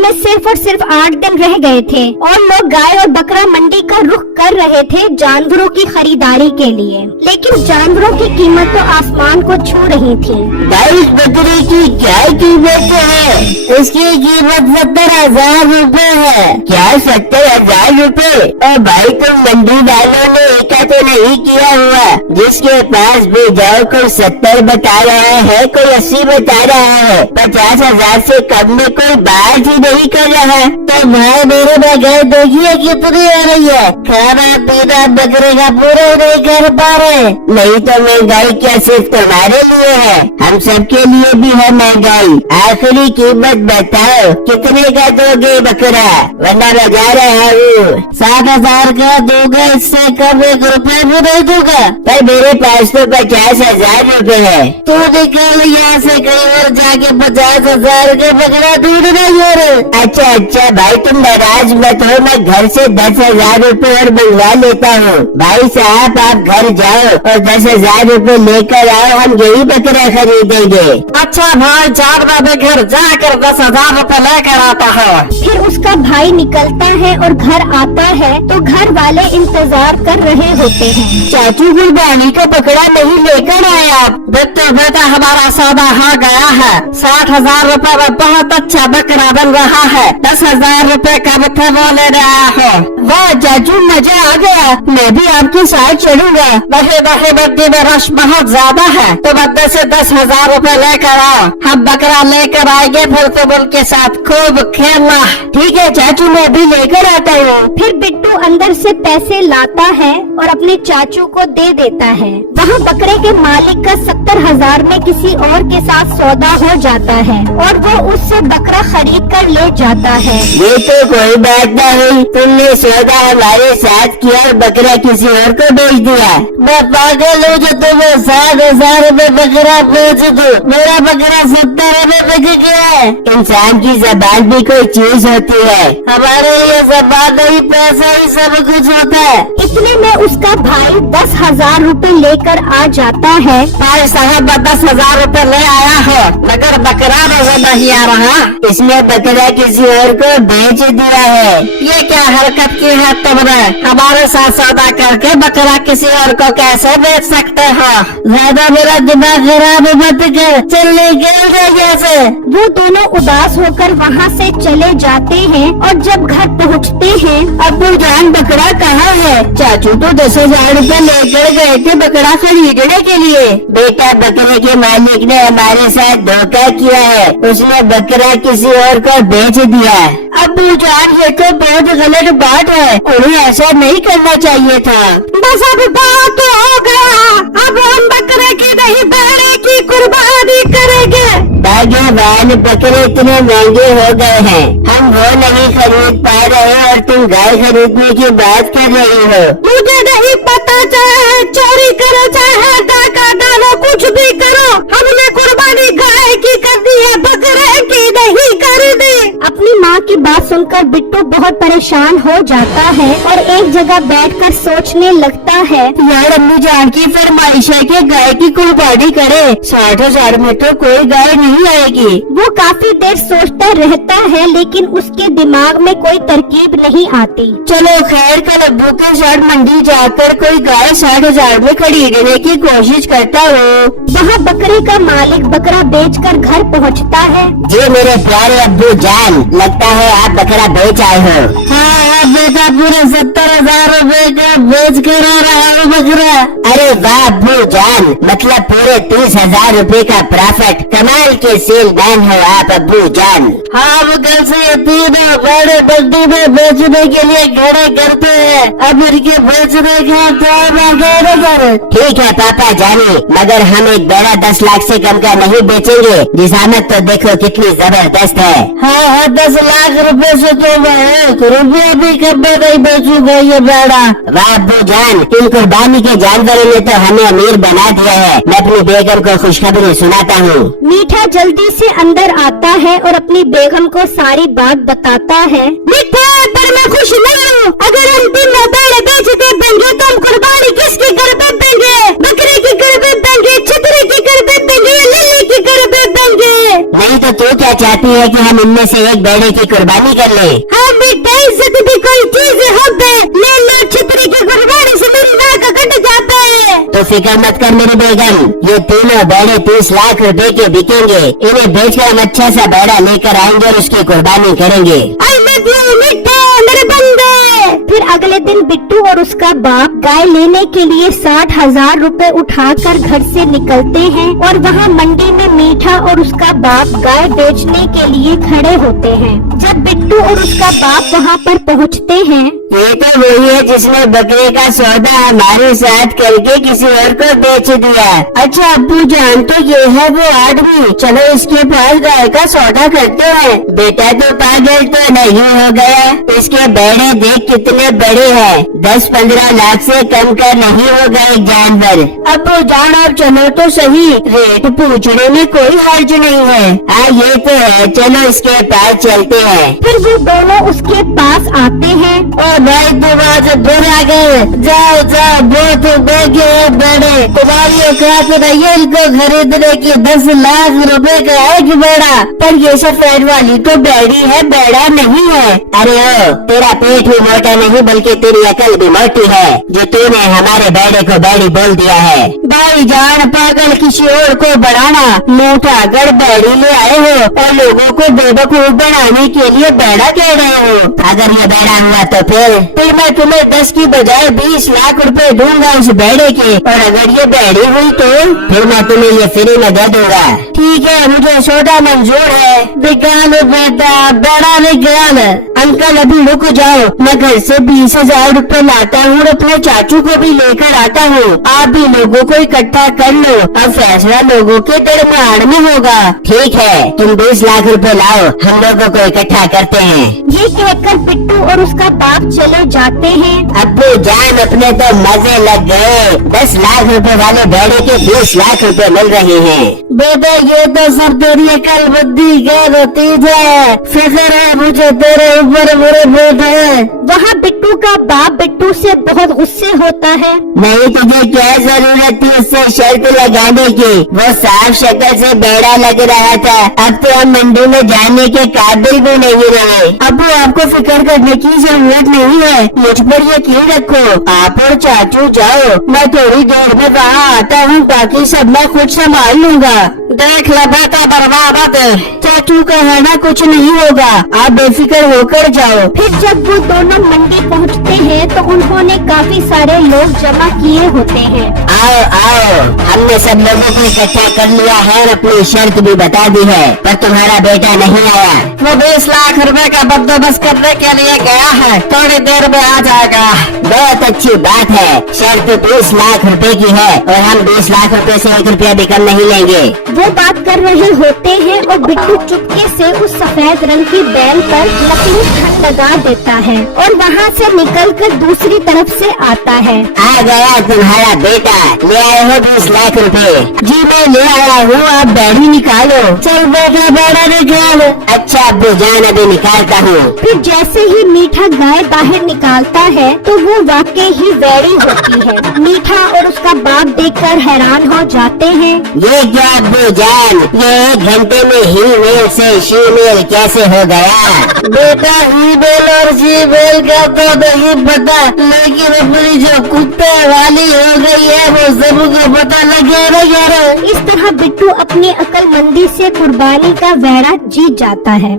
में सिर्फ और सिर्फ 8 दिन रह गए थे और लोग गाय और बकरा मंडी का रुख कर रहे थे जानवरों की खरीदारी के लिए, लेकिन जानवरों की कीमत तो आसमान को छू रही थी। भाई इस बकरे की क्या कीमत है? इसकी कीमत 70,000 रूपए है। क्या 70,000 रूपए? और भाई तुम मंडी वालों ने एका तो नहीं किया हुआ, जिसके पास भी जाओ कोई 70 बता रहा है, कोई 80 बता रहा है, 50,000 से कम में कोई बात ही नहीं कर रहा। तो भाई मेरे बगैर देखिए कितनी हो रही है, खाना पीना बकरे का पूरा नहीं कर पा रहे। नहीं तो महंगाई क्या सिर्फ तुम्हारे लिए है, हम सबके लिए भी है महंगाई। आखिरी कीमत बताओ, कितने का दोगे बकरा? वरना मैं जा रहा हूँ। 7,000 का दूंगा, इससे कम 1 रुपए भी नहीं दूंगा। पर मेरे पास तो 50,000 रूपए है। तू निकल यहाँ से, कहीं और जाके 50,000 का बकरा ढूंढ रही है। अच्छा भाई तुम नाराज मत हो, मैं घर से 10,000 रूपए और मंगवा लेता हूँ। भाई साहब आप घर जाओ और 10,000 रूपए लेकर आओ, हम यही बकरा खरीदेंगे। अच्छा भाई जान, मैं घर जाकर 10,000 रूपए लेकर आता है। फिर उसका भाई निकलता है और घर आता है तो घर वाले इंतजार कर रहे होते हैं। चाचू कुर्बानी का बकरा नहीं लेकर आया। बेटा हमारा सौदा हो गया है। 60,000 रूपए में बहुत अच्छा बकरा बन रहा है। 10,000 रूपए का बता वो ले रहा है। वाह चाचू मजा आ गया, मैं भी आपके साथ चलूंगा। नहीं बद्दी में रश बहुत ज्यादा है, तो बद्दे से 10,000 रूपए लेकर आओ, हम बकरा लेकर आएंगे, फिर तुम उनके साथ खूब खेलना। ठीक है चाचू, मैं भी लेकर आता हूँ। फिर बिट्टू अंदर से पैसे लाता है और अपने चाचू को दे देता है। वहाँ बकरे के मालिक का 70,000 में किसी और के साथ सौदा हो जाता है और वो उससे बकरा खरीद कर ले जाता है। ये तो कोई बात नहीं, तुमने सौदा हमारे साथ किया और बकरा किसी और को बेच दिया। मैं पागल हूँ जो तुम्हें 7,000 रूपए बकरा बेच दूं। मेरा बकरा 70 रूपए बिक गया है। इंसान की ज़बान भी कोई चीज होती है, हमारे लिए ज़बान नहीं पैसा ही सब कुछ होता है। इतने में उसका भाई 10,000 रूपए लेकर आ जाता है। भाई साहब 10,000 रूपए ले आया है, मगर बकरा नजर नहीं आ रहा। इसने बकरा किसी और को बेच दिया है। ये क्या हरकत की है तुमने? हमारे साथ सौदा करके बकरा किसी और को कैसे बेच सकते हो? ज्यादा मेरा दिमाग खराब मत कर, चल निकल जा यहाँ से। वो दोनों उदास होकर वहाँ से चले जाते हैं और जब घर पहुँचते हैं, अब्बू जान बकरा कहाँ है? चाचू तो 10,000 रूपए लेकर गए थे बकरा खरीदने के लिए। बेटा बकरे के मालिक ने हमारे साथ धोखा किया है, उसने बकरा किसी और को बेच दिया। अब्बू जान ये तो बहुत गलत बात है, उन्हें ऐसा नहीं करना चाहिए था। बस अब बात तो हो गया, अब हम बकरे की नहीं भेड़े की कुर्बानी करेंगे। भाग्यवान बकरे इतने महंगे हो गए हैं, हम वो नहीं खरीद पा रहे और तुम गाय खरीदने की बात कर रही हो। मुझे नहीं पता, चाहे चोरी करो चाहे डाका डालो, कुछ भी करो, हमने कुर्बानी गाय की कर दी है, बकरे की नहीं कर दी। अपनी माँ की बात सुनकर बिट्टू बहुत परेशान हो जाता है और एक जगह बैठकर सोचने लगता है। यार अम्मी जान की फरमाइश है कि गाय की कुर्बानी करे। 60,000 में तो कोई गाय नहीं आएगी। वो काफी देर सोचता रहता है लेकिन उसके दिमाग में कोई तरकीब नहीं आती। चलो खैर, कल अब्बू के साथ मंडी जाकर कोई गाय 60,000 में खरीदने की कोशिश करता हूँ। वहाँ बकरे का मालिक बकरा बेचकर घर पहुँचता है। जी मेरे प्यारे अब्बू जान, लगता है आप बकरा बेच आए हो। हाँ बेटा, पूरे 70,000 रूपए का बेच कर आ रहा हूँ बकरा। अरे वाह अब्बू जान, मतलब पूरे 30,000 रूपए का प्रॉफिट। कमाल के सेलमैन हो आप अब्बू जान। हाँ वो कल से तीनों बड़े मंडी में बेचने के लिए खड़े करते हैं, अब इनके बेचने का टाइम आ गया। ठीक है पापा जानी, मगर हम एक बेड़ा 10 लाख से कम का नहीं बेचेंगे। जिसामत तो देखो कितनी जबरदस्त है। हाँ 10 लाख रुपए से तो रुपये भी कम नहीं बेचूंगा ये बेड़ा। वाह अब्बू जान, इन कुर्बानी के जानवरों ने तो हमें अमीर बना दिया है। मैं अपनी बेगम को खुशखबरी सुनाता हूँ। मीठा जल्दी से अंदर आता है और अपनी बेगम को सारी बात बताता है। मीठा, पर मैं खुश नहीं हूँ। अगर हम तीनों बेड़े बेचते देंगे तो हम कुर्बानी किसकी घर पे देंगे? बकरे की घर पे देंगे, छतरी की घर पे देंगे, लिल्ली की घर पे देंगे? नहीं तो तू क्या चाहती है कि हम इनमें से एक बैड़े की कुर्बानी कर ले। हाँ बेटा, इज्जत भी कोई चीज होते, ले छतरी की कुर्बानी से मेरी नाक कट जाता है। तो फिक्र मत कर मेरी बेगम, ये तीनों बैड़े 30 लाख रुपए के बिकेंगे। इन्हें बेचकर हम अच्छा सा बैड़ा लेकर आएंगे और उसकी कुर्बानी करेंगे। आई लव यू मिट्टे, मेरे बंदे। फिर अगले दिन बिट्टू और उसका बाप गाय लेने के लिए 60,000 रुपए उठाकर घर से निकलते हैं और वहाँ मंडी में मीठा और उसका बाप गाय बेचने के लिए खड़े होते हैं। जब बिट्टू और उसका बाप वहाँ पर पहुँचते हैं, ये तो वही है जिसने बकरे का सौदा हमारे साथ करके किसी और को बेच दिया। अच्छा अब्बू जान, तो ये है वो आदमी, चलो इसके पास गाय का सौदा करते हैं। बेटा तो पागल तो नहीं हो गया, इसके बैड़े देख कितने बड़े हैं, 10-15 लाख से कम का नहीं होगा एक जानवर। अब्बू जान आप चलो तो सही, रेट पूछने में कोई हर्ज नहीं है। हाँ ये तो है, चलो इसके पास चलते हैं। फिर वो दोनों उसके पास आते हैं। ओ भाई तुम आज दूर आ गए, जाओ जाओ बहुत महंगे बड़े, तुम्हारी औकात नहीं है इनको खरीदने की। 10 लाख रुपए का एक बेड़ा, पर ये सफेद वाली तो बैड़ी है, बेड़ा नहीं है। अरे ओ, तेरा पेट भी मोटा नहीं बल्कि तेरी अकल भी मोटी है, जो तूने हमारे बैड़े को बैड़ी बोल दिया है। भाई जान पागल, किसी और को बढ़ाना, मोटा गढ़ बैड़ी ले आए हो और लोगों को बेवकूफ बनाने के लिए बैड़ा कह रहे हो। अगर ये बैड़ा हुआ तो फिर मैं तुम्हें 10 की बजाय 20 लाख रुपए दूंगा उस बैड़े के, और अगर ये बैड़ी हुई तो फिर मैं तुम्हें ये फ्री में दे दूंगा। ठीक है, मुझे सौदा मंजूर है। विज्ञान बेटा, बड़ा विज्ञान। अंकल अभी रुक जाओ, मैं घर से 20,000 रुपए लाता हूँ और अपने चाचू को भी लेकर आता हूँ। आप भी लोगों को इकट्ठा कर लो, अब फैसला लोगों के दरमियान में होगा। ठीक है, तुम 20 लाख रुपए लाओ, हम लोगों को इकट्ठा करते हैं। ये कहकर बिट्टू और उसका बाप चले जाते हैं। अब्बू जान अपने तो मजे लग गए, 10 लाख रुपए वाले बैड़े के 20 लाख रुपए मिल रहे हैं। बेटा ये तो सब तेरी अकल बुद्धि के नतीजे है, फिक्र है मुझे तेरे ऊपर बुरे बेटे। वहाँ बिट्टू का बाप बिट्टू से बहुत गुस्से होता है। नहीं तुझे क्या जरूरत थी उससे शर्त लगाने की, वो साफ शक्ल से बेड़ा लग रहा था। अब तो हम मंडी में जाने के काबिल भी नहीं रहे। अब्बू आपको फिक्र करने की जरूरत नहीं है, मुझ पर यकीन रखो। आप और चाचू जाओ, मैं थोड़ी देर में वहाँ आता हूँ, बाकी सब मैं खुद संभाल लूंगा। देख लो बेटा बर्बाद, चाचू का कहना कुछ नहीं होगा, आप बेफिक्र होकर जाओ। फिर जब वो दोनों मंडी पहुँचते हैं तो उन्होंने काफी सारे लोग जमा किए होते हैं। आओ आओ, हमने सब लोगों को इकट्ठा कर लिया है और अपनी शर्त भी बता दी है, पर तुम्हारा बेटा नहीं आया। वो 20 लाख रुपए का बंदोबस्त करने के लिए गया है, थोड़ी देर में आ जाएगा। बहुत अच्छी बात है, शर्त 20 लाख रुपए की है और हम 20 लाख रुपए से 1 रुपया भी कम नहीं लेंगे। वो बात कर रहे होते हैं और बिट्टू चुपके से उस सफेद रंग की बैल पर नकली ठन लगा देता है और वहाँ से निकलकर दूसरी तरफ से आता है। आ गया तुम्हारा बेटा, ले आए हो 20 लाख रुपए? जी मैं ले आया हूँ, आप बैड़ी निकालो। चल बेटा बैड़ा निकाल। अच्छा अब्बू जान अभी निकालता हूँ। फिर जैसे ही मीठा गाय बाहर निकालता है तो वो वाकई ही बैड़ी होती है। मीठा और उसका बाप देखकर हैरान हो जाते हैं। ये क्या अब्बू जान, ये 1 घंटे में ही मेल से शीमेल कैसे हो गया? बेटा ही मेल और शीमेल का तो नहीं पता, लेकिन अपनी जो कुत्ते वाली हो गई है वो सबको पता लगे यार। इस तरह बिट्टू अपनी अक्लमंदी से कुर्बानी का वैरा जीत जाता है।